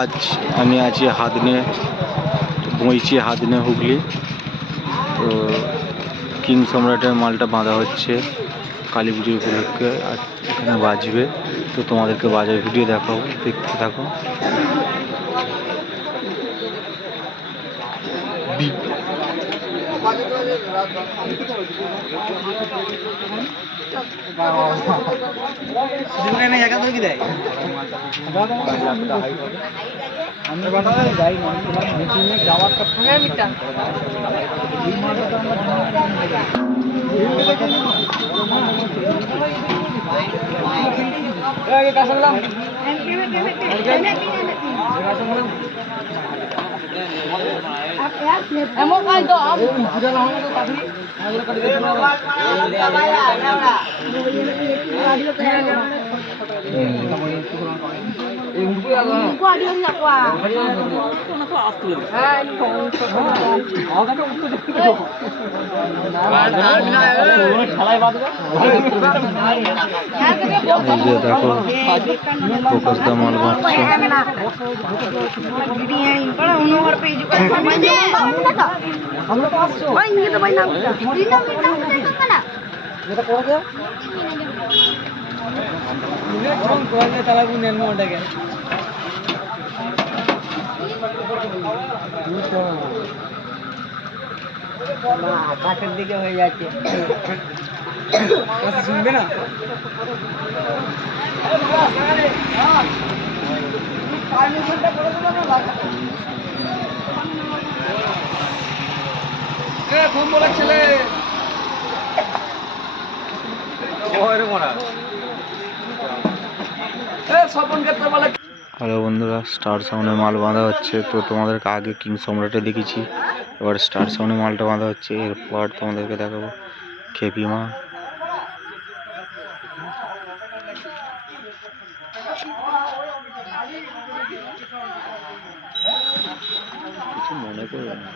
আজ আমি আছি হাদনে, বইছি হাদনে হুগলি। তো কিং সম্রাটের মালটা বাঁধা হচ্ছে কালী পুজোর উপলক্ষে, আর এখানে বাজবে। তো তোমাদেরকে বাজার ভিডিও দেখাবো, দেখতে থাকো। দেখো ফোকাস দা মাল বাঁধছে। আকাশের দিকে হয়ে যাচ্ছে, শুনবে না। হ্যালো বন্ধুরা, স্টার সাউন্ডে মাল বাঁধা হচ্ছে। তো তোমাদেরকে আগে কিং সম্রাটে দেখেছি, এবার স্টার সাউন্ডে মালটা বাঁধা হচ্ছে। এরপর তোমাদেরকে দেখাবো খেপি মা। কিছু মনে করবে না।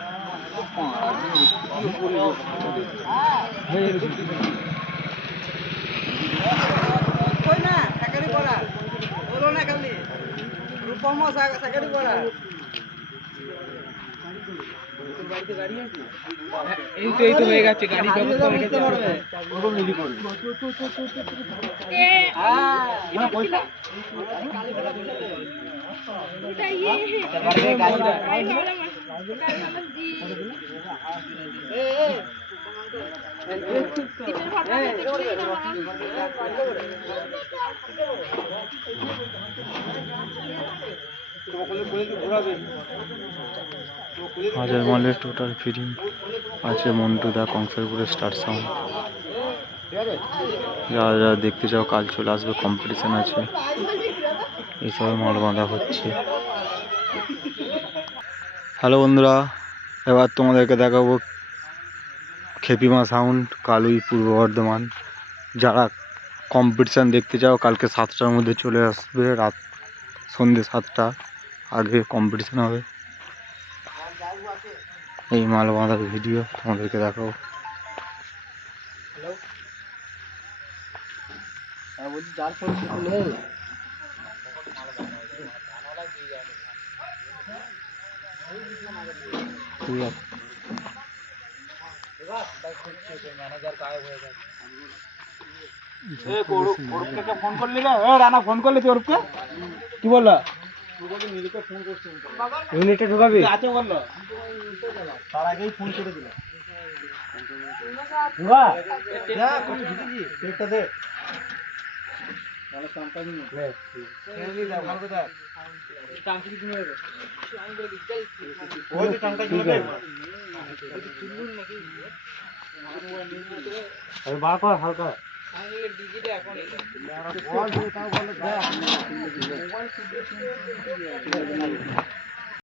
এই তো হয়ে গেছে, গাড়ি ব্যবস্থা হয়ে গেছে। হাজার মালের টোটাল ফিটিং আছে মন্টুদা কংসারপুরের স্টার সাউন্ড। যারা যারা দেখতে চাও কাল চলে আসবে, কম্পিটিশন আছে, এইসব মাল বাঁধা হচ্ছে। হ্যালো বন্ধুরা, এবার তোমাদেরকে দেখাবো খেপিমা সাউন্ড, কালুই, পূর্ব বর্ধমান। যারা কম্পিটিশান দেখতে চাও কালকে 7টার মধ্যে চলে আসবে, রাত সন্ধ্যে 7টা আগে কম্পিটিশান হবে। এই মাল বাঁধার ভিডিও তোমাদেরকে দেখাবো। ঠিক আছে, ফোন করলি না? রানা ফোন করলি তুই অরূপকে? কি বললো? ইউনিটে ঢুকাবি আছে বললো, তার আগেই ফোন করে দিল। বার কর হালকা।